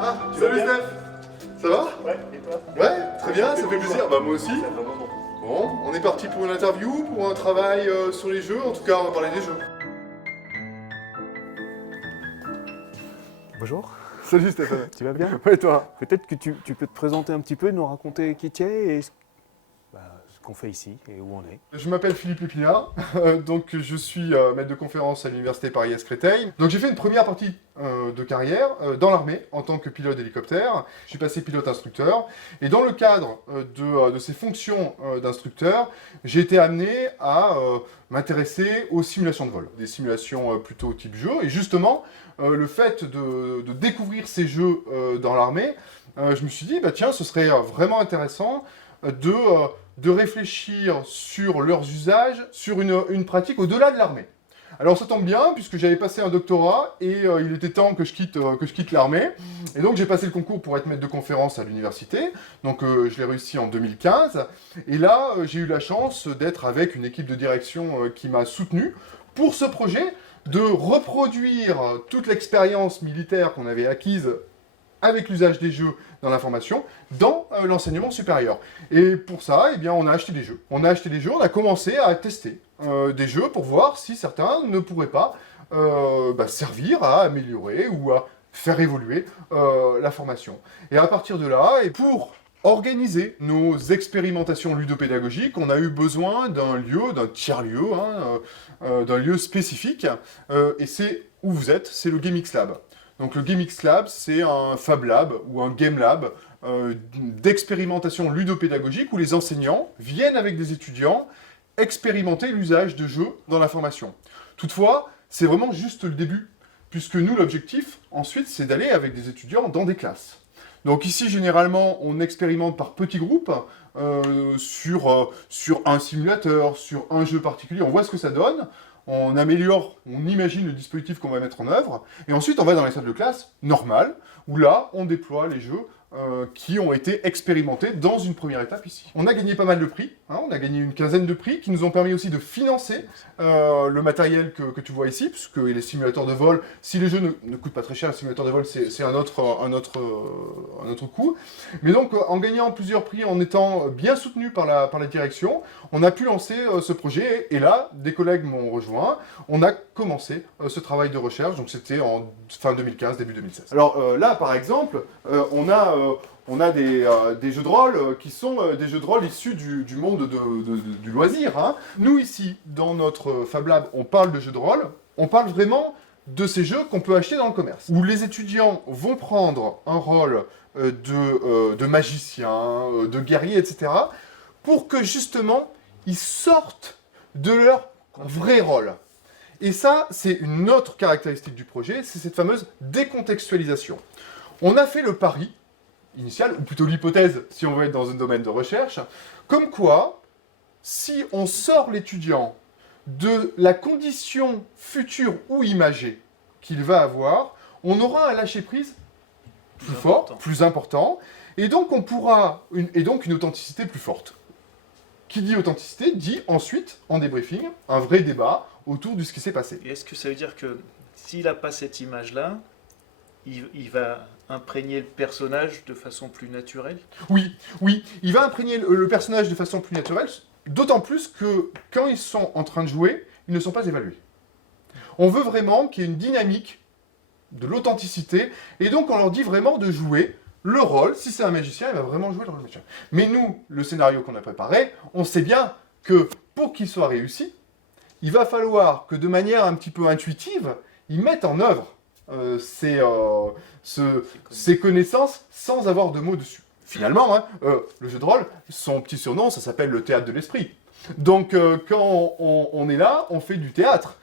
Ah, salut Steph. Ça va? Ouais, et toi? Ouais, très bien, ça fait plaisir. Bah moi aussi. Ça fait un moment. Bon, on est parti pour une interview, pour un travail sur les jeux. En tout cas, on va parler des jeux. Bonjour, Salut Stéphane. tu vas bien? Ouais, toi? Peut-être que tu peux te présenter un petit peu, nous raconter qui tu es et ce qu'on fait ici et où on est. Je m'appelle Philippe Lépinard, donc je suis maître de conférence à l'université Paris-Est-Créteil. Donc j'ai fait une première partie de carrière dans l'armée en tant que pilote d'hélicoptère. Je suis passé pilote-instructeur et dans le cadre de ces fonctions d'instructeur, j'ai été amené à m'intéresser aux simulations de vol. Des simulations plutôt type jeu et justement le fait de découvrir ces jeux dans l'armée, je me suis dit bah tiens ce serait vraiment intéressant de réfléchir sur leurs usages, sur une pratique au-delà de l'armée. Alors ça tombe bien, puisque j'avais passé un doctorat, et il était temps que je quitte l'armée. Et donc j'ai passé le concours pour être maître de conférence à l'université, donc je l'ai réussi en 2015. Et là, j'ai eu la chance d'être avec une équipe de direction qui m'a soutenu pour ce projet, de reproduire toute l'expérience militaire qu'on avait acquise avec l'usage des jeux dans la formation, dans l'enseignement supérieur. Et pour ça, eh bien, on a acheté des jeux. On a commencé à tester des jeux pour voir si certains ne pourraient pas servir à améliorer ou à faire évoluer la formation. Et à partir de là, et pour organiser nos expérimentations ludopédagogiques, on a eu besoin d'un lieu, d'un tiers-lieu, d'un lieu spécifique, et c'est où vous êtes, c'est le GameX Lab. Donc le GameX Lab, c'est un Fab Lab ou un Game Lab d'expérimentation ludopédagogique où les enseignants viennent avec des étudiants expérimenter l'usage de jeux dans la formation. Toutefois, c'est vraiment juste le début, puisque nous, l'objectif, ensuite, c'est d'aller avec des étudiants dans des classes. Donc ici, généralement, on expérimente par petits groupes sur un simulateur, sur un jeu particulier, on voit ce que ça donne. On améliore, on imagine le dispositif qu'on va mettre en œuvre, et ensuite on va dans les salles de classe normales, où là, on déploie les jeux qui ont été expérimentés dans une première étape ici. On a gagné pas mal de prix, on a gagné une quinzaine de prix, qui nous ont permis aussi de financer le matériel que tu vois ici, puisque les simulateurs de vol, si les jeux ne coûtent pas très cher, les simulateurs de vol, c'est un autre coût. Mais donc, en gagnant plusieurs prix, en étant bien soutenu par la direction, on a pu lancer ce projet, et là, des collègues m'ont rejoint, on a commencé ce travail de recherche, donc c'était en fin 2015, début 2016. Alors là, par exemple, on a des jeux de rôle qui sont des jeux de rôle issus du monde du loisir. Nous, ici, dans notre Fab Lab, on parle de jeux de rôle, on parle vraiment de ces jeux qu'on peut acheter dans le commerce, où les étudiants vont prendre un rôle de magicien, de guerrier, etc., pour que, justement, ils sortent de leur vrai rôle. Et ça, c'est une autre caractéristique du projet, c'est cette fameuse décontextualisation. On a fait le pari initial, ou plutôt l'hypothèse, si on veut être dans un domaine de recherche, comme quoi, si on sort l'étudiant de la condition future ou imagée qu'il va avoir, on aura un lâcher-prise plus fort, plus important, et donc on pourra, une authenticité plus forte. Qui dit authenticité, dit ensuite, en débriefing, un vrai débat autour de ce qui s'est passé. Et est-ce que ça veut dire que s'il n'a pas cette image-là, il va imprégner le personnage de façon plus naturelle? Oui, il va imprégner le personnage de façon plus naturelle, d'autant plus que quand ils sont en train de jouer, ils ne sont pas évalués. On veut vraiment qu'il y ait une dynamique de l'authenticité, et donc on leur dit vraiment de jouer le rôle. Si c'est un magicien, il va vraiment jouer le rôle de magicien. Mais nous, le scénario qu'on a préparé, on sait bien que pour qu'il soit réussi, il va falloir que de manière un petit peu intuitive, ils mettent en œuvre ces connaissances sans avoir de mots dessus. Finalement, le jeu de rôle, son petit surnom, ça s'appelle le théâtre de l'esprit. Donc quand on est là, on fait du théâtre.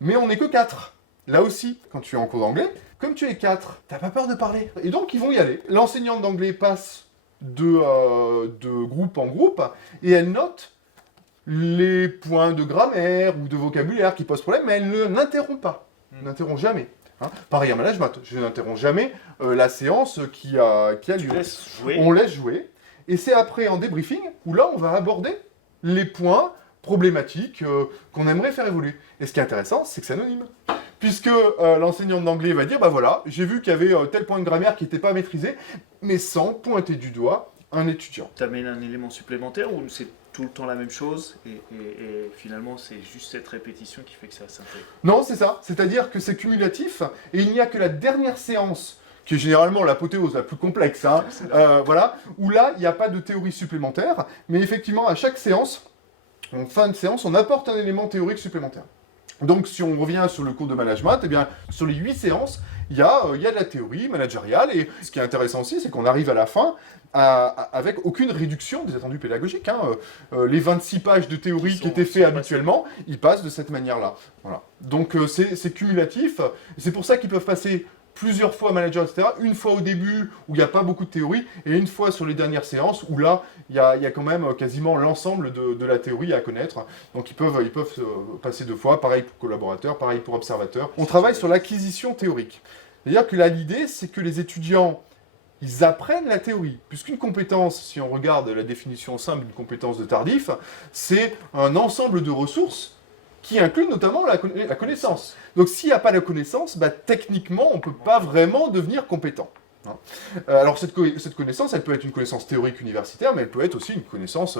Mais on n'est que 4. Là aussi, quand tu es en cours d'anglais, comme tu es 4, t'as pas peur de parler. Et donc ils vont y aller. L'enseignante d'anglais passe de groupe en groupe, et elle note les points de grammaire ou de vocabulaire qui posent problème, mais elle ne n'interrompt pas. N'interrompt jamais. Pareil en management, je n'interromps jamais la séance qui a lieu. On laisse jouer. Et c'est après en débriefing où là on va aborder les points problématiques qu'on aimerait faire évoluer. Et ce qui est intéressant, c'est que c'est anonyme. puisque l'enseignant d'anglais va dire, bah voilà, j'ai vu qu'il y avait tel point de grammaire qui n'était pas maîtrisé, mais sans pointer du doigt un étudiant. Tu amènes un élément supplémentaire ou c'est tout le temps la même chose et finalement c'est juste cette répétition qui fait que ça s'intègre? Non, c'est ça. C'est-à-dire que c'est cumulatif et il n'y a que la dernière séance, qui est généralement l'apothéose la plus complexe, hein, voilà, où là, il n'y a pas de théorie supplémentaire, mais effectivement, à chaque séance, en fin de séance, on apporte un élément théorique supplémentaire. Donc, si on revient sur le cours de management, eh bien, sur les 8 séances, il y a de la théorie managériale. Et ce qui est intéressant aussi, c'est qu'on arrive à la fin avec aucune réduction des attendus pédagogiques. Hein. Les 26 pages de théorie qui étaient faites habituellement, ils passent de cette manière-là. Voilà. Donc, c'est cumulatif. C'est pour ça qu'ils peuvent passer plusieurs fois manager, etc. Une fois au début où il n'y a pas beaucoup de théorie, et une fois sur les dernières séances où là, il y a quand même quasiment l'ensemble de la théorie à connaître. Donc ils peuvent passer 2 fois, pareil pour collaborateurs, pareil pour observateurs. On travaille sur l'acquisition théorique. C'est-à-dire que là, l'idée, c'est que les étudiants, ils apprennent la théorie. Puisqu'une compétence, si on regarde la définition simple d'une compétence de Tardif, c'est un ensemble de ressources qui inclut notamment la connaissance. Donc s'il n'y a pas la connaissance, bah, techniquement, on ne peut pas vraiment devenir compétent. Hein. Alors cette connaissance, elle peut être une connaissance théorique universitaire, mais elle peut être aussi une connaissance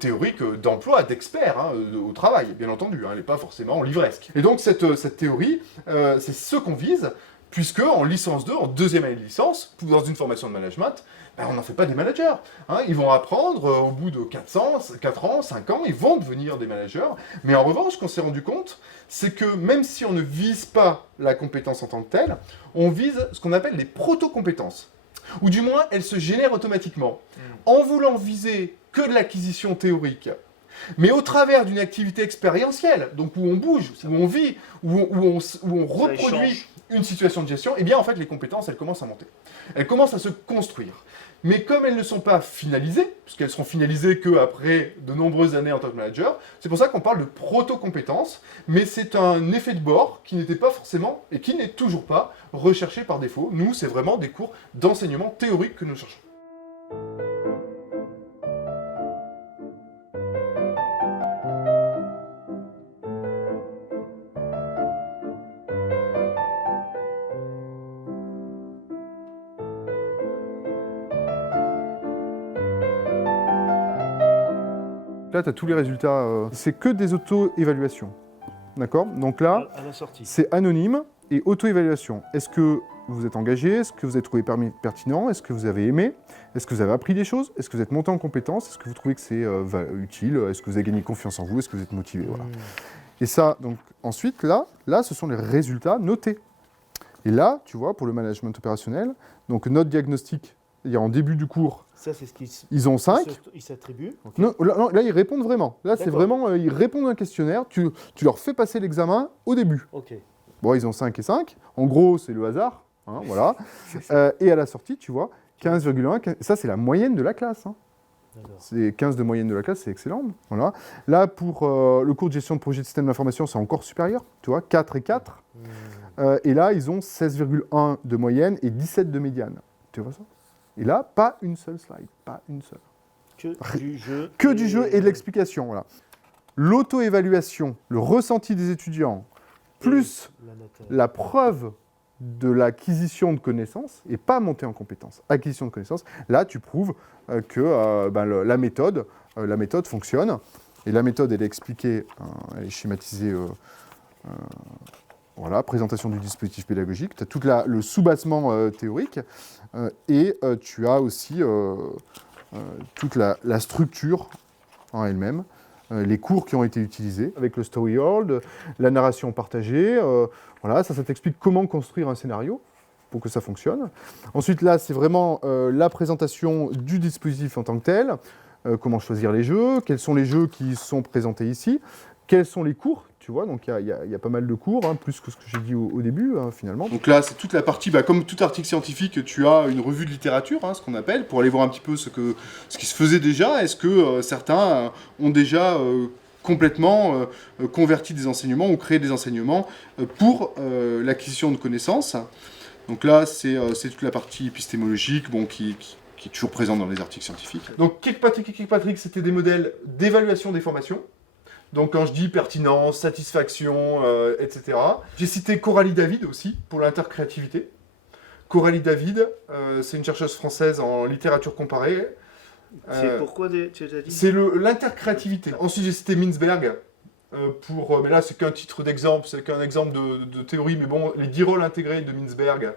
théorique d'emploi, d'expert, hein, au travail, bien entendu. Hein, elle n'est pas forcément livresque. Et donc cette théorie, c'est ce qu'on vise, puisque en licence 2, en deuxième année de licence, dans une formation de management, ben, on n'en fait pas des managers. Hein. Ils vont apprendre au bout de 4 ans, 5 ans, ils vont devenir des managers. Mais en revanche, ce qu'on s'est rendu compte, c'est que même si on ne vise pas la compétence en tant que telle, on vise ce qu'on appelle les proto-compétences. Ou du moins, elles se génèrent automatiquement. En voulant viser que de l'acquisition théorique, mais au travers d'une activité expérientielle, donc où on bouge, où on vit, où on reproduit une situation de gestion, eh bien en fait les compétences, elles commencent à monter. Elles commencent à se construire. Mais comme elles ne sont pas finalisées, puisqu'elles seront finalisées qu'après de nombreuses années en tant que manager, c'est pour ça qu'on parle de proto-compétences, mais c'est un effet de bord qui n'était pas forcément, et qui n'est toujours pas, recherché par défaut. Nous, c'est vraiment des cours d'enseignement théorique que nous cherchons. Là, tu as tous les résultats. C'est que des auto-évaluations. D'accord? Donc là, À la sortie. c'est anonyme et auto-évaluation. Est-ce que vous êtes engagé? Est-ce que vous avez trouvé pertinent? Est-ce que vous avez aimé? Est-ce que vous avez appris des choses? Est-ce que vous êtes monté en compétences? Est-ce que vous trouvez que c'est utile? Est-ce que vous avez gagné confiance en vous? Est-ce que vous êtes motivé? Voilà. Et ça, donc, ensuite, là, ce sont les résultats notés. Et là, tu vois, pour le management opérationnel, donc notre diagnostic, il y a en début du cours, Ça, c'est ce qu'ils ils ont 5. s'attribuent. Okay. Non, là, ils répondent vraiment. Là, c'est vraiment, ils répondent à un questionnaire. Tu leur fais passer l'examen au début. Okay. Bon, ils ont 5 et 5. En gros, c'est le hasard. Hein, voilà. Et à la sortie, tu vois, 15,1. Ça, c'est la moyenne de la classe. Hein. C'est 15 de moyenne de la classe, c'est excellent. Voilà. Là, pour le cours de gestion de projet de système d'information, c'est encore supérieur. Tu vois, 4 et 4. Et là, ils ont 16,1 de moyenne et 17 de médiane. Tu vois ça? Et là, pas une seule slide, pas une seule. Que du jeu. Que du jeu et de l'explication, voilà. L'auto-évaluation, le ressenti des étudiants, plus la preuve de l'acquisition de connaissances, et pas montée en compétences, acquisition de connaissances, là, tu prouves que la méthode fonctionne. Et la méthode, elle est expliquée, elle est schématisée. Voilà, présentation du dispositif pédagogique, tu as tout le sous-bassement théorique et tu as aussi toute la structure en elle-même, les cours qui ont été utilisés avec le story world, la narration partagée, voilà, ça t'explique comment construire un scénario pour que ça fonctionne. Ensuite là, c'est vraiment la présentation du dispositif en tant que tel, comment choisir les jeux, quels sont les jeux qui sont présentés ici, quels sont les cours. Tu vois, donc il y a pas mal de cours, hein, plus que ce que j'ai dit au début, hein, finalement. Donc là, c'est toute la partie, comme tout article scientifique, tu as une revue de littérature, hein, ce qu'on appelle, pour aller voir un petit peu ce qui se faisait déjà. Est-ce que certains ont déjà complètement converti des enseignements ou créé des enseignements pour l'acquisition de connaissances. Donc là, c'est toute la partie épistémologique, qui est toujours présente dans les articles scientifiques. Donc Kirkpatrick et Kirkpatrick, c'était des modèles d'évaluation des formations. Donc quand je dis pertinence, satisfaction, etc. J'ai cité Coralie David aussi pour l'intercréativité. Coralie David, c'est une chercheuse française en littérature comparée. C'est pourquoi tu as dit? C'est l'intercréativité. Ensuite j'ai cité Mintzberg. Mais là c'est qu'un titre d'exemple, c'est qu'un exemple de théorie, mais bon, les 10 rôles intégrés de Mintzberg.